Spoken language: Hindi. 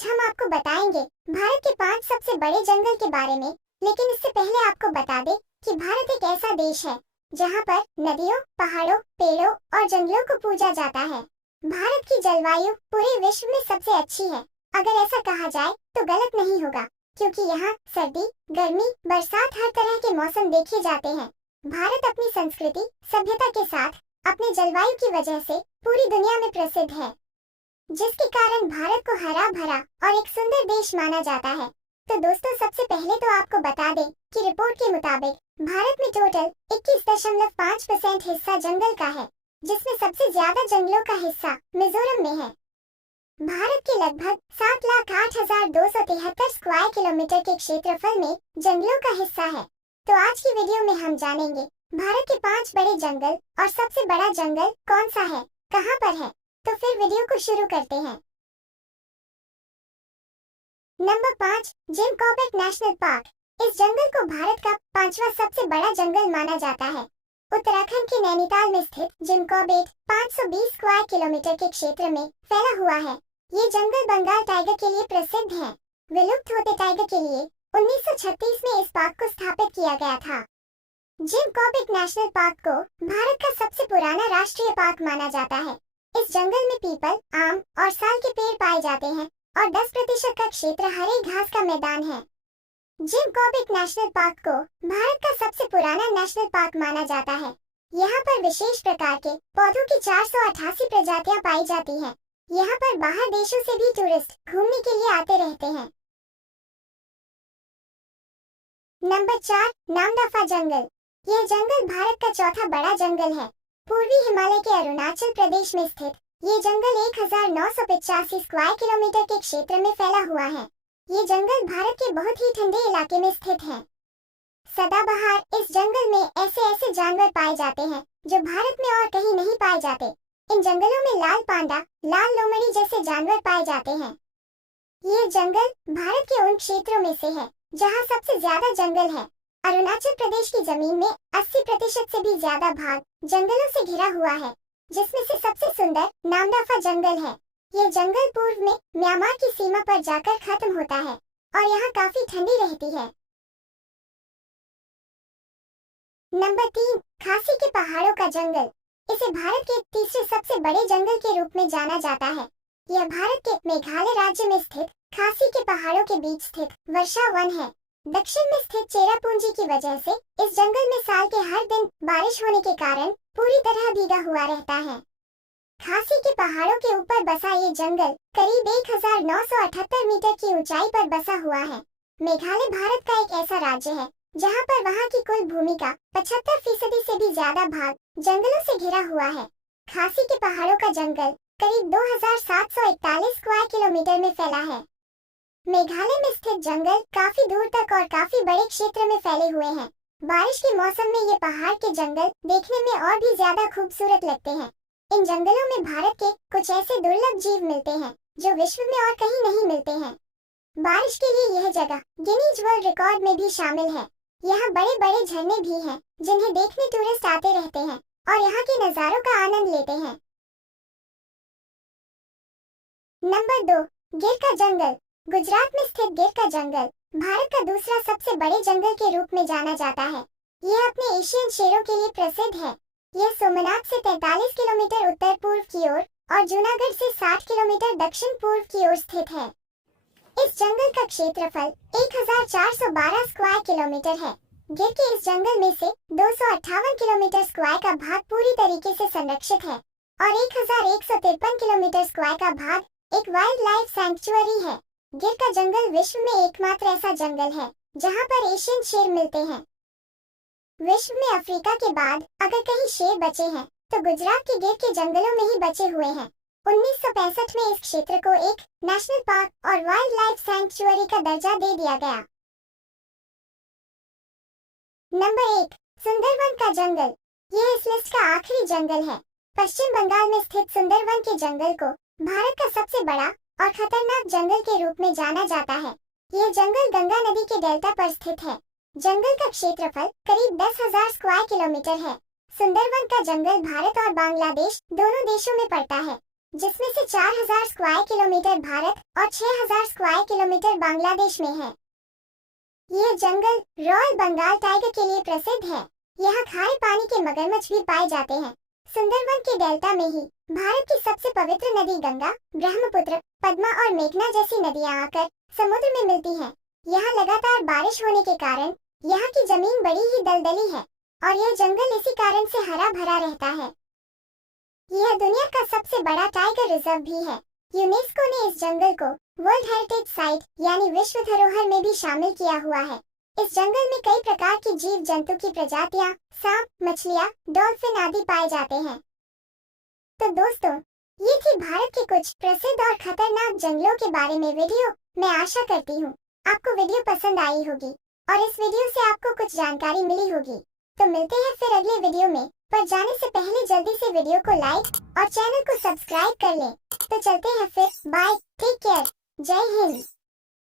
आज हम आपको बताएंगे भारत के 5 सबसे बड़े जंगल के बारे में। लेकिन इससे पहले आपको बता दें कि भारत एक ऐसा देश है जहां पर नदियों, पहाड़ों, पेड़ों और जंगलों को पूजा जाता है। भारत की जलवायु पूरे विश्व में सबसे अच्छी है। अगर ऐसा कहा जाए तो गलत नहीं होगा, क्योंकि यहाँ सर्दी, गर्मी, बरसात हर तरह के मौसम देखे जाते हैं। भारत अपनी संस्कृति, सभ्यता के साथ अपने जलवायु की वजह से पूरी दुनिया में प्रसिद्ध है, जिसके कारण भारत को हरा भरा और एक सुंदर देश माना जाता है। तो दोस्तों, सबसे पहले तो आपको बता दें कि रिपोर्ट के मुताबिक भारत में टोटल 21.5% हिस्सा जंगल का है, जिसमें सबसे ज्यादा जंगलों का हिस्सा मिजोरम में है। भारत के लगभग 7,08,273 स्क्वायर किलोमीटर के क्षेत्रफल में जंगलों का हिस्सा है। तो आज की वीडियो में हम जानेंगे भारत के 5 बड़े जंगल और सबसे बड़ा जंगल कौन सा है, कहां पर है। तो फिर वीडियो को शुरू करते हैं। Number 5, Jim Corbett national park. इस जंगल को भारत का 5वां सबसे बड़ा जंगल माना जाता है। उत्तराखंड के नैनीताल में स्थित जिम कॉर्बेट 520 स्क्वायर किलोमीटर के क्षेत्र में फैला हुआ है। ये जंगल बंगाल टाइगर के लिए प्रसिद्ध है। विलुप्त होते टाइगर के लिए 1936 में इस पार्क को स्थापित किया गया था। जिम कॉर्बेट नेशनल पार्क को भारत का सबसे पुराना राष्ट्रीय पार्क माना जाता है। इस जंगल में पीपल, आम और साल के पेड़ पाए जाते हैं और 10% का क्षेत्र हरे घास का मैदान है। जिम कॉर्बेट नेशनल पार्क को भारत का सबसे पुराना नेशनल पार्क माना जाता है। यहाँ पर विशेष प्रकार के पौधों की 488 प्रजातियां पाई जाती हैं। यहाँ पर बाहर देशों से भी टूरिस्ट घूमने के लिए आते रहते हैं। नंबर 4, नामदफा जंगल। यह जंगल भारत का चौथा बड़ा जंगल है। पूर्वी हिमालय के अरुणाचल प्रदेश में स्थित ये जंगल 1985 स्क्वायर किलोमीटर के क्षेत्र में फैला हुआ है। ये जंगल भारत के बहुत ही ठंडे इलाके में स्थित है। सदाबहार इस जंगल में ऐसे जानवर पाए जाते हैं जो भारत में और कहीं नहीं पाए जाते। इन जंगलों में लाल पांडा, लाल लोमड़ी जैसे जानवर पाए जाते हैं। ये जंगल भारत के उन क्षेत्रों में से है जहाँ सबसे ज्यादा जंगल है। अरुणाचल प्रदेश की जमीन में 80% से भी ज्यादा भाग जंगलों से घिरा हुआ है, जिसमें से सबसे सुंदर नामदफा जंगल है। यह जंगल पूर्व में म्यांमार की सीमा पर जाकर खत्म होता है और यहाँ काफी ठंडी रहती है। नंबर 3, खासी के पहाड़ों का जंगल। इसे भारत के तीसरे सबसे बड़े जंगल के रूप में जाना जाता है। यह भारत के मेघालय राज्य में स्थित खासी के पहाड़ों के बीच स्थित वर्षा वन है। दक्षिण में स्थित चेरापूंजी की वजह से इस जंगल में साल के हर दिन बारिश होने के कारण पूरी तरह भीगा हुआ रहता है। खासी के पहाड़ों के ऊपर बसा ये जंगल करीब 1978 मीटर की ऊंचाई पर बसा हुआ है। मेघालय भारत का एक ऐसा राज्य है जहां पर वहां की कुल भूमि का 75% से भी ज्यादा भाग जंगलों से घिरा हुआ है। खासी के पहाड़ों का जंगल करीब 2741 स्क्वायर किलोमीटर में फैला है। मेघालय में स्थित जंगल काफी दूर तक और काफी बड़े क्षेत्र में फैले हुए हैं। बारिश के मौसम में ये पहाड़ के जंगल देखने में और भी ज्यादा खूबसूरत लगते हैं। इन जंगलों में भारत के कुछ ऐसे दुर्लभ जीव मिलते हैं जो विश्व में और कहीं नहीं मिलते हैं। बारिश के लिए यह जगह गिनीज वर्ल्ड रिकॉर्ड में भी शामिल है। यहाँ बड़े बड़े झरने भी हैं जिन्हें देखने टूरिस्ट आते रहते हैं और यहाँ के नज़ारों का आनंद लेते हैं। नंबर 2, गिर का जंगल। गुजरात में स्थित गिर का जंगल भारत का दूसरा सबसे बड़े जंगल के रूप में जाना जाता है। यह अपने एशियन शेरों के लिए प्रसिद्ध है। यह सोमनाथ से 43 किलोमीटर उत्तर पूर्व की ओर और जूनागढ़ से 60 किलोमीटर दक्षिण पूर्व की ओर स्थित है। इस जंगल का क्षेत्रफल 1412 स्क्वायर किलोमीटर है। गिर के इस जंगल में से 258 किलोमीटर स्क्वायर का भाग पूरी तरीके से संरक्षित है और 1153 किलोमीटर स्क्वायर का भाग एक वाइल्ड लाइफ सैंक्चुअरी है। गिर का जंगल विश्व में एकमात्र ऐसा जंगल है जहां पर एशियन शेर मिलते हैं। विश्व में अफ्रीका के बाद अगर कहीं शेर बचे हैं तो गुजरात के गिर के जंगलों में ही बचे हुए हैं। 1965 में इस क्षेत्र को एक नेशनल पार्क और वाइल्ड लाइफ सैंक्चुअरी का दर्जा दे दिया गया। नंबर 1, सुंदरवन का जंगल। यह इस लिस्ट का आखिरी जंगल है। पश्चिम बंगाल में स्थित सुंदरवन के जंगल को भारत का सबसे बड़ा और खतरनाक जंगल के रूप में जाना जाता है। यह जंगल गंगा नदी के डेल्टा पर स्थित है। जंगल का क्षेत्रफल करीब 10,000 स्क्वायर किलोमीटर है। सुंदरवन का जंगल भारत और बांग्लादेश दोनों देशों में पड़ता है। जिसमें से 4000 स्क्वायर किलोमीटर भारत और 6000 स्क्वायर किलोमीटर बांग्लादेश में है। यह जंगल रॉयल बंगाल टाइगर के लिए प्रसिद्ध है। यहाँ खारे पानी के मगरमच्छ भी पाए जाते हैं। सुंदरवन के डेल्टा में ही भारत की सबसे पवित्र नदी गंगा, ब्रह्मपुत्र, पद्मा और मेघना जैसी नदियाँ आकर समुद्र में मिलती हैं। यहाँ लगातार बारिश होने के कारण यहाँ की जमीन बड़ी ही दलदली है और यह जंगल इसी कारण से हरा भरा रहता है। यह दुनिया का सबसे बड़ा टाइगर रिजर्व भी है। यूनेस्को ने इस जंगल को वर्ल्ड हेरिटेज साइट यानी विश्व धरोहर में भी शामिल किया हुआ है। इस जंगल में कई प्रकार की जीव जंतु की प्रजातियां, सांप, मछलियां, डॉल्फिन आदि पाए जाते हैं। तो दोस्तों, ये थी भारत के कुछ प्रसिद्ध और खतरनाक जंगलों के बारे में वीडियो। मैं आशा करती हूँ आपको वीडियो पसंद आई होगी और इस वीडियो से आपको कुछ जानकारी मिली होगी। तो मिलते हैं फिर अगले वीडियो में, पर जाने से पहले जल्दी से वीडियो को लाइक और चैनल को सब्सक्राइब कर लें। तो चलते हैं फिर, बाय, टेक केयर, जय हिंद।